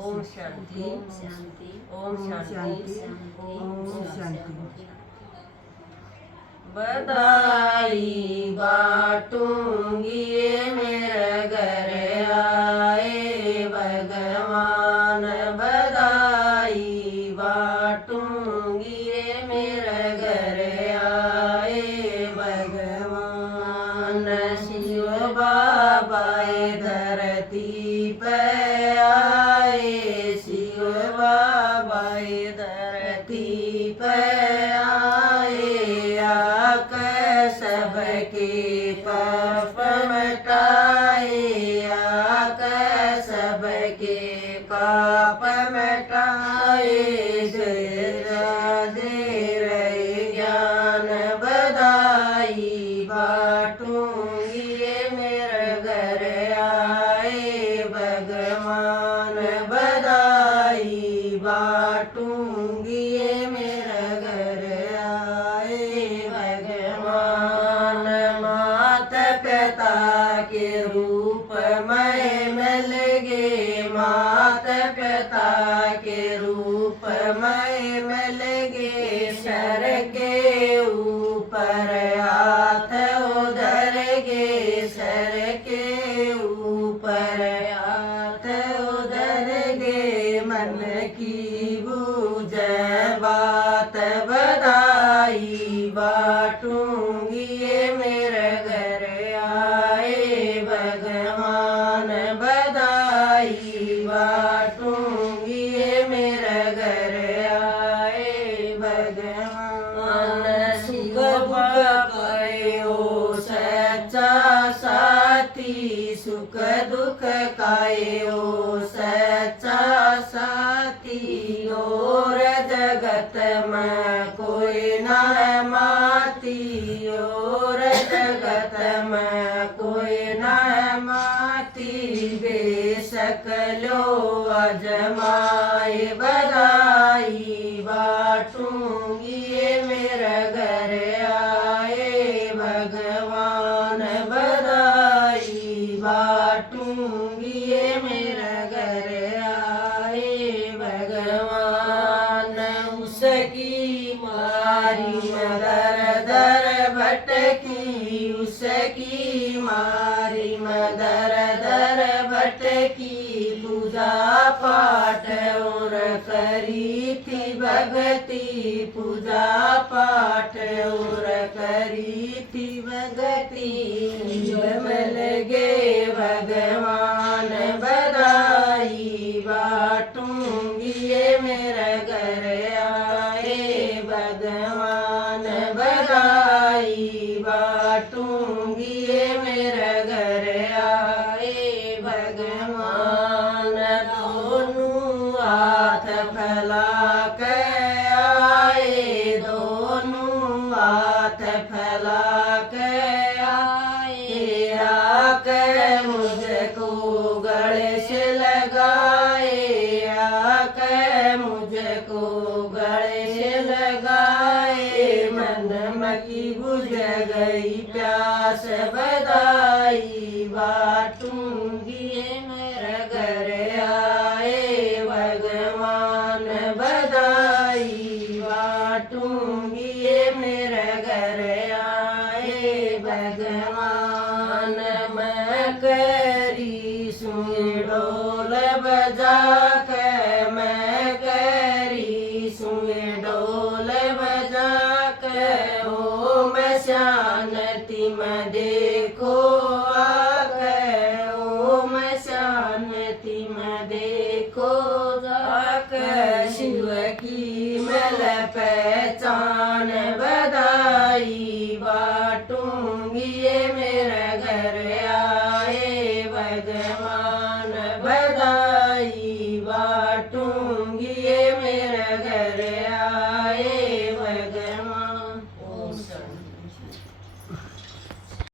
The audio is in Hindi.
ओम शांति ओम शांति ओम शांति ओम शांति। बधाई बाटूंगी ये मेरे घर आए भगवान, बधाई बाटूंगी ये मेरे घर आए भगवान। शिव बाबा धरती पे आए, शिव बाबा धरती पे आए, आकर सबके पाप मिटाए, आकर सबके पाप मिटाए। जय राधे रहे ज्ञान बधाई बाटूंगी ये मेरे घर आए भगवान, बधाई बाटूंगी ये मेरे घर आए भगवान। माता पिता के रूप में मिल गे, माता पिता के रूप में मिल गे, सर के ऊपर हाथ उधर गे, सर के ऊपर हाथ उधर गे। मन की बूझ बात बधाई बाटूंगी ये मेरे घर आए भगवान, बधाई बाटूंगी ये मेरे घर आए भगवान। सुख दुख कायो सच्चा साथी, सुख दुख कायो सच्चा साथी। और जगत में कोई ना माती, और जगत में कोई ना माती। बेशक लो अजमाए बधाई बाटूंगी ये मेरे घर आए भगवान, बधाई बाटूंगी ये मेरे घर आए भगवान। उसकी मारी मदर दर भटकी, उसकी मारी मदर दर भटकी। पूजा पाठ और करी थी भगती, पूजा पाठ और करी थी भगती। मिल गे भगवान बधाई बाटूंगी ये मेरे घर आए भगवान, बधाई बाटूंगी ये मेरे घर आए भगवान। दोनों हाथ फैला के आए, दोनों हाथ फैला के आए, आके मुझको गले से लगाए, आके मुझको गले से लगाए। मन की बुझ गई प्यास बधाई बाटूंगी ये मेरे घर आए भगवान, बधाई बाटूंगी ये मेरे घर आए भगवान। मैं करी सुई ढोल बजा के, मैं करी सुई ढोल बजा के। ओम शांति में देखो आके, ओम शांति में देखो जाके। शिव की मिल पहचान बधाई बाटूं